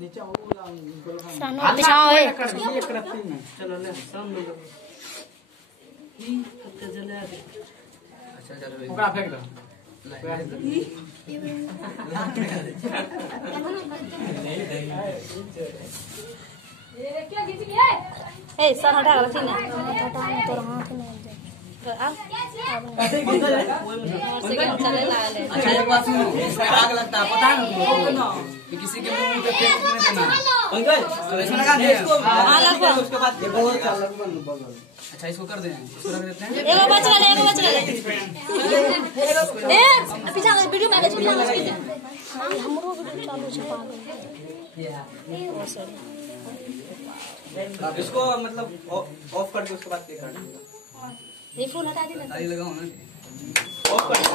नीचे बिछाओ है चलो ले सामने कत्ते जला दे। अच्छा चलो ओकरा फेंक दो ए सन हटा रखी ना हटाने तो हाथ में अब चले ला ले। अच्छा एक बात सुनो, इसमें आग लगता है पता है ना कि किसी के मुंह पे फेंक नहीं देना पंकज। ऐसा लगा दे इसको, हां लगवा उसके बाद ये बहुत अच्छा लगवा बगल। अच्छा इसको कर दें, इसको रख देते हैं। एगो बच गए ए पीछा वीडियो में पीछा हमरो वीडियो चालू छै पागल। इसको मतलब ऑफ कर दो, उसके बाद पे कर दो। ये फोन हटा दे ना, ताली लगाओ ना, ऑफ कर दो।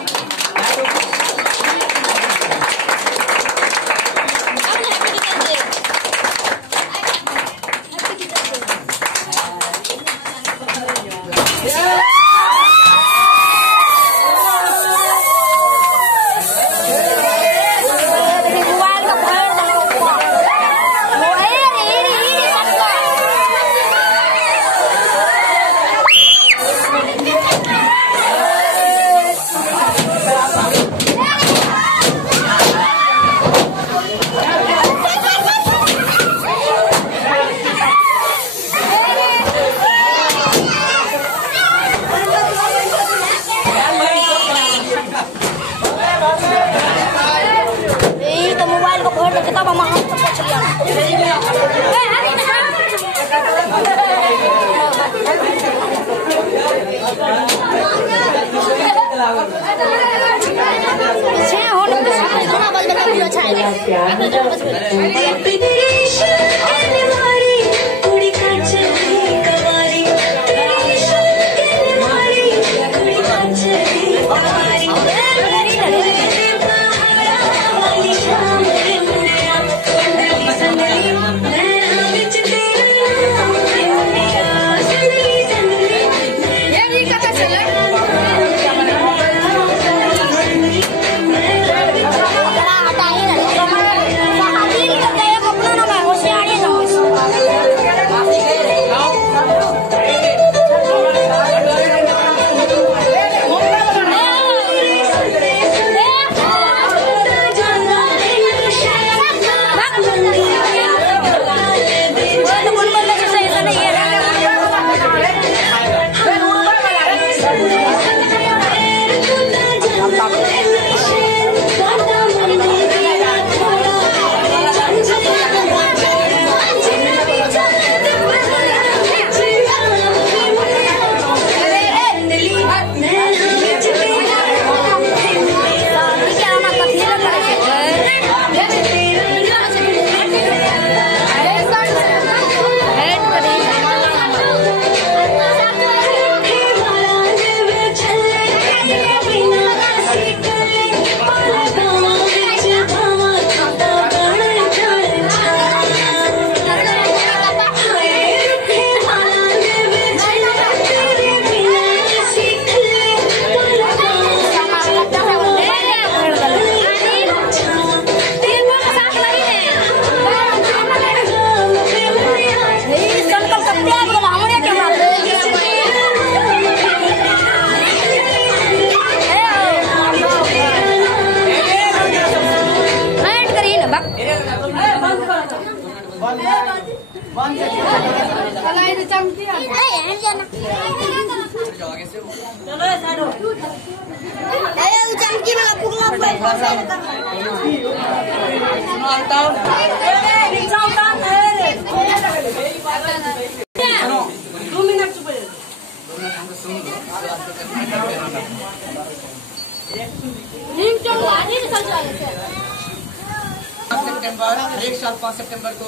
हर साल 5 सितंबर को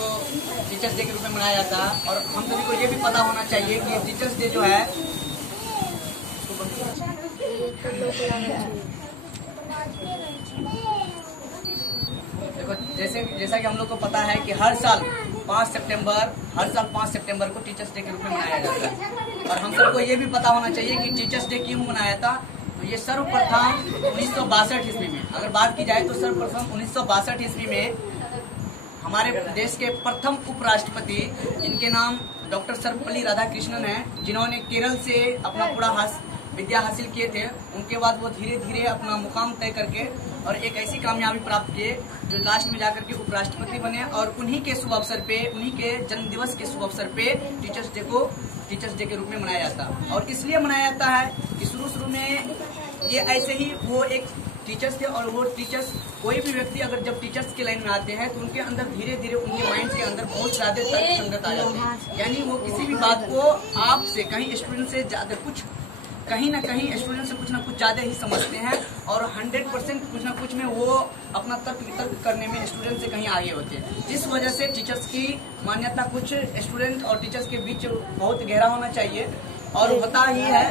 टीचर्स डे के रूप में मनाया जाता है और हम सभी को ये भी पता होना चाहिए कि टीचर्स डे जो है देखो जैसा कि हम लोग को पता है कि हर साल 5 सितंबर को टीचर्स डे के रूप में मनाया जाता है और हम सबको ये भी पता होना चाहिए कि टीचर्स डे क्यों मनाया था। तो ये सर्वप्रथम 1962 ईस्वी में अगर बात की जाए तो सर्वप्रथम 1962 ईस्वी में हमारे देश के प्रथम उपराष्ट्रपति, इनके नाम डॉक्टर सर्वपल्ली राधाकृष्णन है, जिन्होंने केरल से अपना पूरा विद्या हासिल किए थे। उनके बाद वो धीरे धीरे अपना मुकाम तय करके और एक ऐसी कामयाबी प्राप्त किए जो लास्ट में जाकर के उपराष्ट्रपति बने। और उन्हीं के शुभ अवसर पे, उन्हीं के जन्म दिवस के शुभ अवसर पे टीचर्स डे को टीचर्स डे के रूप में मनाया जाता है। और इसलिए मनाया जाता है कि शुरू में ये ऐसे ही वो एक टीचर्स थे, और वो टीचर्स, कोई भी व्यक्ति अगर जब टीचर्स के लाइन में आते हैं तो उनके अंदर धीरे धीरे उनके माइंड के अंदर बहुत ज्यादा तर्क संगत आ जाते हैं। यानी वो किसी भी बात को आपसे कहीं स्टूडेंट से ज्यादा कुछ, कहीं ना कहीं स्टूडेंट से कुछ ना कुछ ज्यादा ही समझते हैं, और 100% कुछ ना कुछ में वो अपना तर्क वितर्क करने में स्टूडेंट से कहीं आगे होते हैं। जिस वजह से टीचर्स की मान्यता कुछ स्टूडेंट और टीचर्स के बीच बहुत गहरा होना चाहिए, और होता ही है।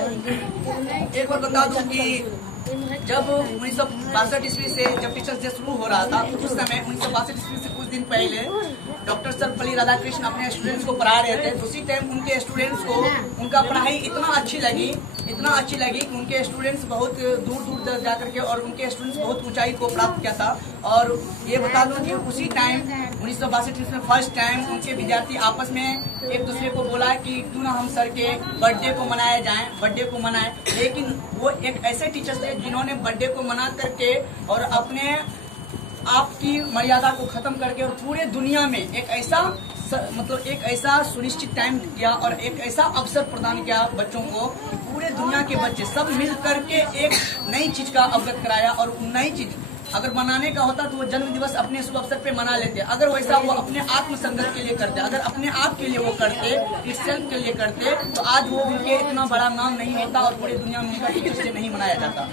एक बार बता दूं कि जब 1962 ईस्वी से जब टीचर्स डे शुरू हो रहा था, तो उस समय 1962 ईस्वी से कुछ दिन पहले डॉक्टर सर्वपल्ली राधाकृष्णन अपने स्टूडेंट्स को पढ़ा रहे थे। उसी टाइम उनके स्टूडेंट्स को उनका पढ़ाई इतना अच्छी लगी कि उनके स्टूडेंट्स बहुत दूर दूर तक जाकर के, और उनके स्टूडेंट्स बहुत ऊंचाई को प्राप्त किया था। और ये बता दूं कि उसी टाइम 1962 में फर्स्ट टाइम उनके विद्यार्थी आपस में एक दूसरे को बोला कि क्यों ना हम सर के बर्थडे को मनाएं। लेकिन वो एक ऐसे टीचर्स थे जिन्होंने बर्थडे को मना करके और अपने आपकी मर्यादा को खत्म करके और पूरे दुनिया में एक ऐसा सुनिश्चित टाइम किया और एक ऐसा अवसर प्रदान किया बच्चों को कि पूरे दुनिया के बच्चे सब मिल करके एक नई चीज का अवगत कराया। और नई चीज अगर मनाने का होता तो वो जन्म दिवस अपने शुभ अवसर पे मना लेते। अगर वैसा वो अपने आत्मसंगत के लिए करते, अगर अपने आप के लिए वो करते, इस सेल्फ के लिए करते, तो आज वो उनके इतना बड़ा नाम नहीं होता और पूरी दुनिया में उनका टीचर्स डे नहीं मनाया जाता।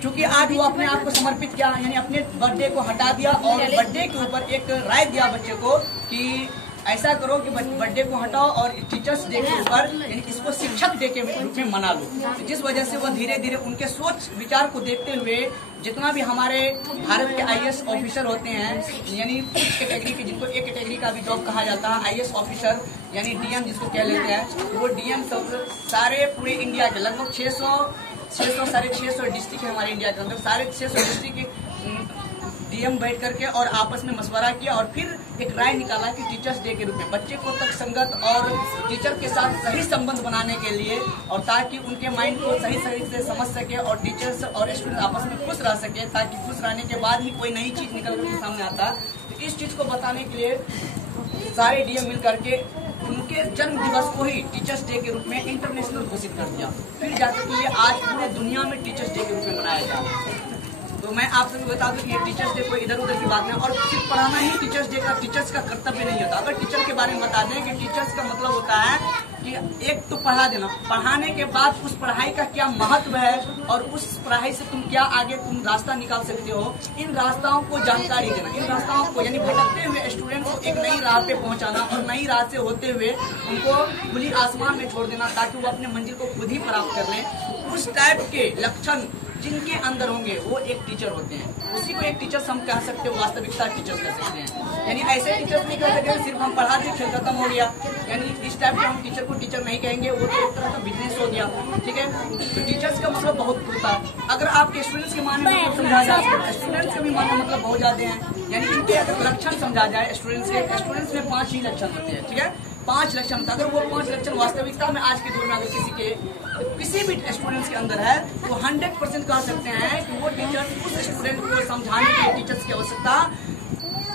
क्योंकि आज वो अपने आप को समर्पित किया, यानी अपने बर्थडे को हटा दिया और बर्थडे के ऊपर एक राय दिया बच्चे को कि ऐसा करो कि बर्थडे को हटाओ और टीचर्स डे के ऊपर यानी इसको शिक्षक डे के रूप में मना लो। जिस वजह से वो धीरे धीरे उनके सोच विचार को देखते हुए जितना भी हमारे भारत के आईएएस ऑफिसर होते हैं, यानी कुछ कैटेगरी के, जिनको एक कैटेगरी का भी जॉब कहा जाता है, आईएएस ऑफिसर यानी डीएम जिसको कह लेते हैं, वो डीएम सब सारे पूरे इंडिया के लगभग 600 डिस्ट्रिक्ट है हमारे इंडिया के अंदर, सारे 600 डिस्ट्रिक्ट के डीएम बैठ करके और आपस में मशवरा किया और फिर एक राय निकाला कि टीचर्स डे के रूप में बच्चे को तक संगत और टीचर के साथ सही संबंध बनाने के लिए, और ताकि उनके माइंड को सही से समझ सके और टीचर्स और स्टूडेंट आपस में खुश रह सके, ताकि खुश रहने के बाद ही कोई नई चीज निकल कर सामने आता। तो इस चीज को बताने के लिए सारे डीएम मिल करके उनके जन्म दिवस को ही टीचर्स डे के रूप में इंटरनेशनल घोषित कर दिया। फिर जाकर के लिए आज पूरे दुनिया में टीचर्स डे के रूप में मनाया जा रहा है। तो मैं आप सभी बता दूं कि ये टीचर्स डे कोई इधर उधर की बात नहीं, और सिर्फ पढ़ाना ही टीचर्स का कर्तव्य नहीं होता। अगर टीचर के बारे में बता दें कि टीचर्स का मतलब होता है कि एक तो पढ़ा देना, पढ़ाने के बाद उस पढ़ाई का क्या महत्व है और उस पढ़ाई से तुम क्या आगे तुम रास्ता निकाल सकते हो, इन रास्ताओं को जानकारी देना, इन रास्ताओं को यानी भटकते हुए स्टूडेंट को एक नई राह पे पहुंचाना और नई राह से होते हुए उनको खुली आसमान में छोड़ देना ताकि वो अपने मंजिल को खुद ही प्राप्त कर लें। उस टाइप के लक्षण जिनके अंदर होंगे वो एक टीचर होते हैं, उसी को एक टीचर्स हम कह सकते हैं, वास्तविकता टीचर्स कह सकते हैं। यानी ऐसे टीचर्स नहीं कह सकते सिर्फ हम पढ़ा दिए खेल खत्म हो गया, यानी इस टाइप के हम टीचर को टीचर नहीं कहेंगे, वो तो एक तरह का बिजनेस हो गया। ठीक है, तो टीचर्स का मतलब बहुत होता है। अगर आपके स्टूडेंट्स के माने में समझा जाए, स्टूडेंट्स के भी माने मतलब बहुत ज्यादा है, यानी इनके अगर लक्षण समझा जाए स्टूडेंट्स में 5 ही लक्षण होते हैं। ठीक है, 5 लक्षण होता है। अगर वो 5 लक्षण वास्तविकता में आज के दौर में अगर किसी भी स्टूडेंट्स के अंदर है तो 100% कह सकते हैं कि वो टीचर उस स्टूडेंट को समझाने के लिए टीचर्स की आवश्यकता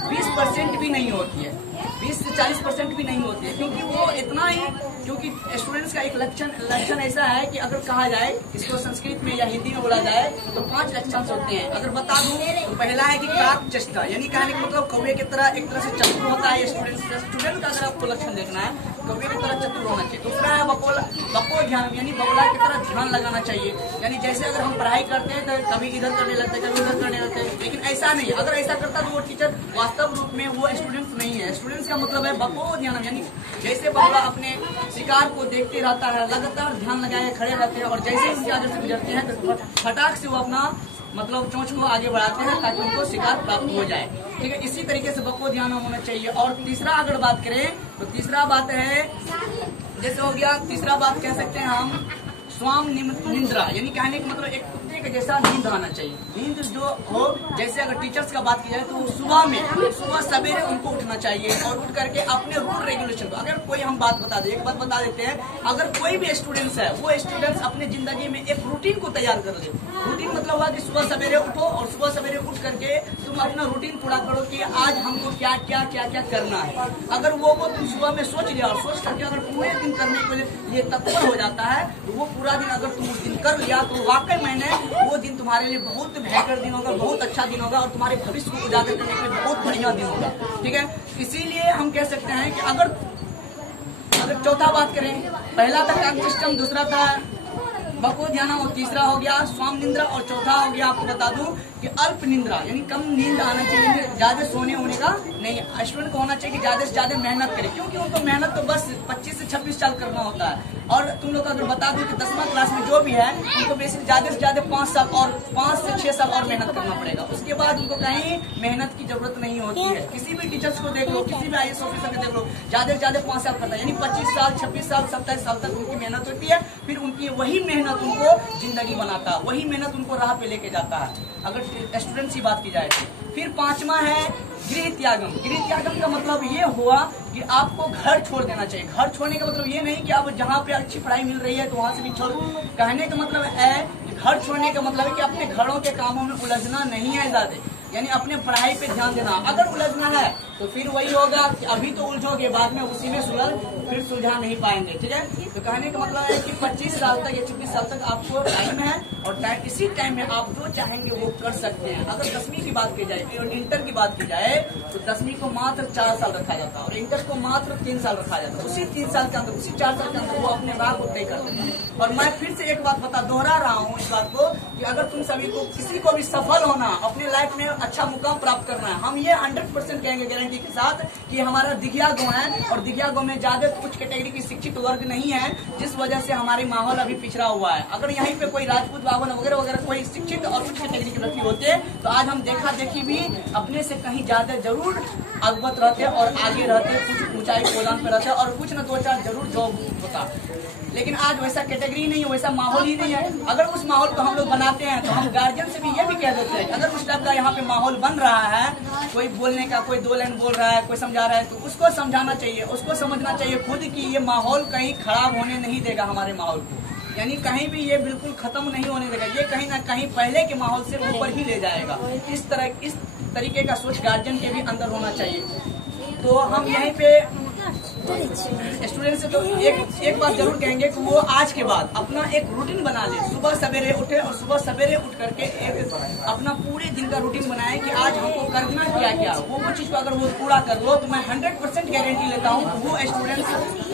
20% भी नहीं होती है, 20 से 40% भी नहीं होती है, क्योंकि वो इतना ही, क्योंकि स्टूडेंट्स का एक लक्षण ऐसा है कि अगर कहा जाए इसको संस्कृत में या हिंदी में बोला जाए तो 5 लक्षण होते हैं। अगर बता दूं तो पहला है कि काक चेष्टा, यानी कहने का मतलब कौवे की तरह एक तरह से चतुर होता है स्टूडेंट का। अगर आपको लक्षण देखना है कौवे की तरह चतुर होना चाहिए। दूसरा है बको ध्यान, यानी बगुला की तरह ध्यान लगाना चाहिए, यानी जैसे अगर हम पढ़ाई करते हैं तो कभी इधर करने लगते हैं कभी उधर करने लगते हैं, लेकिन ऐसा नहीं। अगर ऐसा करता तो वो टीचर वास्तव रूप में वो स्टूडेंट्स नहीं है। स्टूडेंट्स का मतलब है बको ध्यान, यानी जैसे बगुला अपने शिकार को देखते रहता है, लगातार ध्यान लगाए खड़े रहते हैं और जैसे उनके आगे से गुजरते हैं तो फटाक से वो अपना मतलब चोंच को आगे बढ़ाते हैं ताकि उनको शिकार प्राप्त हो जाए। ठीक है, इसी तरीके से बको ध्यान होना चाहिए। और तीसरा अगर बात करें तो तीसरा बात है, जैसे हो गया तीसरा बात कह सकते हैं हम स्वाम निद्रा, यानी कहने का मतलब एक कुत्ते तरीके का जैसा नींद आना चाहिए। नींद जो हो, जैसे अगर टीचर्स का बात की जाए तो सुबह सवेरे उनको उठना चाहिए और उठ करके अपने रूल रेगुलेशन। अगर कोई हम बात बता दें, एक बात बता देते हैं, अगर कोई भी स्टूडेंट्स है वो स्टूडेंट्स अपने जिंदगी में एक रूटीन को तैयार कर ले। रूटीन मतलब हुआ कि सुबह सवेरे उठो और सुबह सवेरे उठ करके तुम अपना रूटीन पूरा करो कि आज हमको क्या क्या क्या क्या करना है। अगर वो तुम सुबह में सोच लिया और सोच करके अगर पूरे दिन करने के लिए तत्पर हो जाता है तो वो पूरा दिन अगर तुम उस दिन कर लिया तो वाकई मैंने वो दिन तुम्हारे लिए बहुत बेहतर दिन होगा, बहुत अच्छा दिन होगा और तुम्हारे भविष्य को उजागर करने के लिए बहुत बढ़िया दिन होगा। ठीक है, इसीलिए हम कह सकते हैं कि अगर चौथा बात करें, पहला था काक सिस्टम, दूसरा था बको ध्यान और तीसरा हो गया स्वाम निंद्रा और चौथा हो गया आपको बता दूं कि अल्प निंद्रा, यानी कम नींद आना चाहिए, ज्यादा सोने होने का नहीं। स्टूडेंट को होना चाहिए कि ज्यादा से ज्यादा मेहनत करे, क्योंकि उनको मेहनत तो बस 25 से 26 साल करना होता है। और तुम लोग अगर बता दूं कि 10वीं क्लास में जो भी है उनको बेसिक ज्यादा से ज्यादा 5 साल और 5 से 6 साल और मेहनत करना पड़ेगा। उसके बाद उनको कहीं मेहनत की जरूरत नहीं होती है। किसी भी टीचर्स को देख लो, किसी भी IAS ऑफिसर को देख लो, ज्यादा से ज्यादा 5 साल करता है, यानी 25 साल 26 साल 27 साल तक उनकी मेहनत होती है। फिर उनकी वही मेहनत उनको जिंदगी बनाता है, वही मेहनत उनको राह पे लेके जाता है अगर स्टूडेंट्स की बात की जाए तो। फिर पांचवा है गृह त्यागम। गृह त्यागम का मतलब ये हुआ कि आपको घर छोड़ देना चाहिए। घर छोड़ने का मतलब ये नहीं कि आप जहाँ पे अच्छी पढ़ाई मिल रही है तो वहाँ से भी छोड़। कहने का मतलब है कि घर छोड़ने का मतलब है कि अपने घरों के कामों में उलझना नहीं है ज्यादा, यानी अपने पढ़ाई पे ध्यान देना। अगर उलझना है तो फिर वही होगा कि अभी तो उलझोगे, बाद में उसी में फिर सुलझा नहीं पाएंगे। ठीक है, तो कहने का मतलब है कि 25 साल तक या 26 साल तक आपको टाइम है और इसी टाइम में आप जो चाहेंगे वो कर सकते हैं। अगर 10वीं की बात की जाए और इंटर की बात की जाए तो 10वीं को मात्र 4 साल रखा जाता है और इंटर को मात्र 3 साल रखा जाता है। उसी 3 साल के अंदर, उसी 4 साल के अंदर वो अपने राह को तय कर देते हैं। और मैं फिर से एक बात दोहरा रहा हूँ इस बात को कि अगर तुम सभी को किसी को भी सफल होना, अपने लाइफ में अच्छा मुकाम प्राप्त करना है, हम ये 100% कहेंगे गारंटी के साथ कि हमारा दिघिया गाँव है और दिघिया गाँव में ज्यादा कुछ कैटेगरी की शिक्षित वर्ग नहीं है, जिस वजह से हमारी माहौल अभी पिछड़ा हुआ है। अगर यहीं पे कोई राजपूत बावन वगैरह वगैरह कोई शिक्षित और कुछ कैटेगरी के व्यक्ति होते तो आज हम देखा देखी भी अपने से कहीं ज्यादा जरूर अवगत रहते और आगे रहते, कुछ ऊंचाई गोदाम पे रहते और कुछ न 2-4 जरूर जॉब होता। लेकिन आज वैसा कैटेगरी नहीं है, वैसा माहौल ही नहीं है। अगर उस माहौल को हम लोग बनाते हैं तो हम गार्जियन से भी ये भी कह देते हैं अगर उस टाइप का यहाँ पे माहौल बन रहा है, कोई बोलने का, कोई 2 लाइन बोल रहा है, कोई समझा रहा है, तो उसको समझाना चाहिए, उसको समझना चाहिए खुद कि ये माहौल कहीं खराब होने नहीं देगा हमारे माहौल को, यानी कहीं भी ये बिल्कुल खत्म नहीं होने देगा, ये कहीं ना कहीं पहले के माहौल से ऊपर ही ले जाएगा। इस तरीके का सोच गार्जियन के भी अंदर होना चाहिए। तो हम यहीं पे स्टूडेंट से तो एक बात जरूर कहेंगे कि वो आज के बाद अपना एक रूटीन बना ले, सुबह सवेरे उठे और सुबह सवेरे उठ करके एक अपना पूरे दिन का रूटीन बनाए कि आज हमको करना क्या क्या। वो चीज को अगर वो पूरा कर लो तो मैं 100% गारंटी लेता हूँ वो स्टूडेंट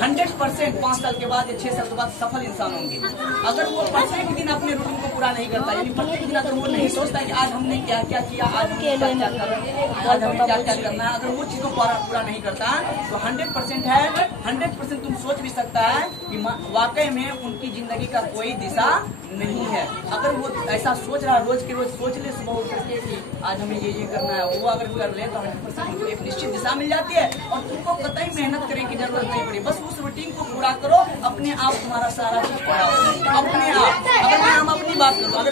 100% 5 साल के बाद या 6 साल के बाद सफल इंसान होंगे। अगर वो प्रत्येक दिन अपने रूटीन को पूरा नहीं करता, यानी प्रत्येक दिन अगर वो नहीं सोचता कि आज हमने क्या क्या किया, आज हमने क्या क्या करना, आज हमें क्या क्या करना है, अगर वो चीज को पूरा नहीं करता तो 100% है 100% तुम सोच भी सकता है कि वाकई में उनकी जिंदगी का कोई दिशा नहीं है। अगर वो ऐसा सोच रहा रोज के रोज सोच ले सुबह उठ करके कि आज हमें ये करना है, वो अगर कर ले तो 100% उनको एक निश्चित दिशा मिल जाती है और तुमको कतई मेहनत करने की जरूरत नहीं पड़ी। बस उस रूटीन को पूरा करो, अपने आप तुम्हारा सारा चीज पूरा हो अपने आप। अगर हम अपनी बात करूँ, अगर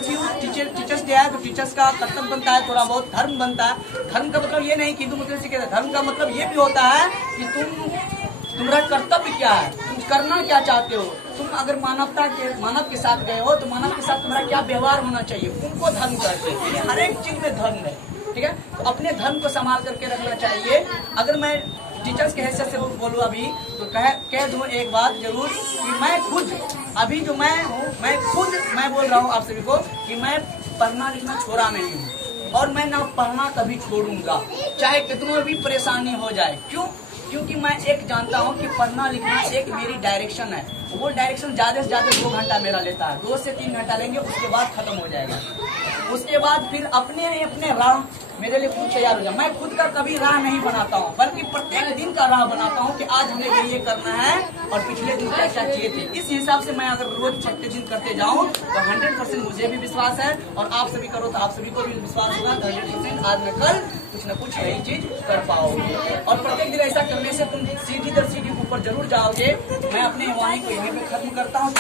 टीचर्स डे है तो टीचर्स का कर्तव्य बनता है, थोड़ा बहुत धर्म बनता है। धर्म का मतलब ये नहीं कि हिंदू मुस्लिम सिख, धर्म का मतलब ये भी होता है कि तुम्हारा कर्तव्य क्या है, तुम करना क्या चाहते हो। तुम अगर मानव के साथ गए हो तो मानव के साथ तुम्हारा क्या व्यवहार होना चाहिए, उनको धर्म करते हैं। हर एक चीज में धर्म है, ठीक है। तो अपने धर्म को संभाल करके रखना चाहिए। अगर मैं टीचर्स के हैसियत से बोलूँ अभी तो कह दूं एक बात जरूर कि मैं खुद अभी जो मैं हूँ, मैं बोल रहा हूँ आप सभी को कि मैं पढ़ना लिखना छोड़ा नहीं हूँ और मैं ना पढ़ना कभी छोड़ूंगा, चाहे कितना भी परेशानी हो जाए। क्योंकि मैं एक जानता हूँ कि पढ़ना लिखना एक मेरी डायरेक्शन है। वो डायरेक्शन ज्यादा से ज्यादा 2 घंटा मेरा लेता है, 2 से 3 घंटा लेंगे, उसके बाद खत्म हो जाएगा। उसके बाद फिर अपने राह मेरे लिए खुद तैयार हो जाए। मैं खुद का कभी राह नहीं बनाता हूँ, बल्कि प्रत्येक दिन का राह बनाता हूँ कि आज हमें ये करना है और पिछले दिन क्या क्या किए थे। इस हिसाब से मैं अगर रोज प्रत्येक दिन करते जाऊँ तो 100% मुझे भी विश्वास है और आप सभी करो तो आप सभी को भी विश्वास होगा 100% आज न कल कुछ न कुछ नई चीज कर पाओगे। और प्रत्येक दिन ऐसा करने से तुम सीढ़ी दर सीढ़ी ऊपर जरूर जाओगे। मैं अपने वाणी को यहीं पे खत्म करता हूँ।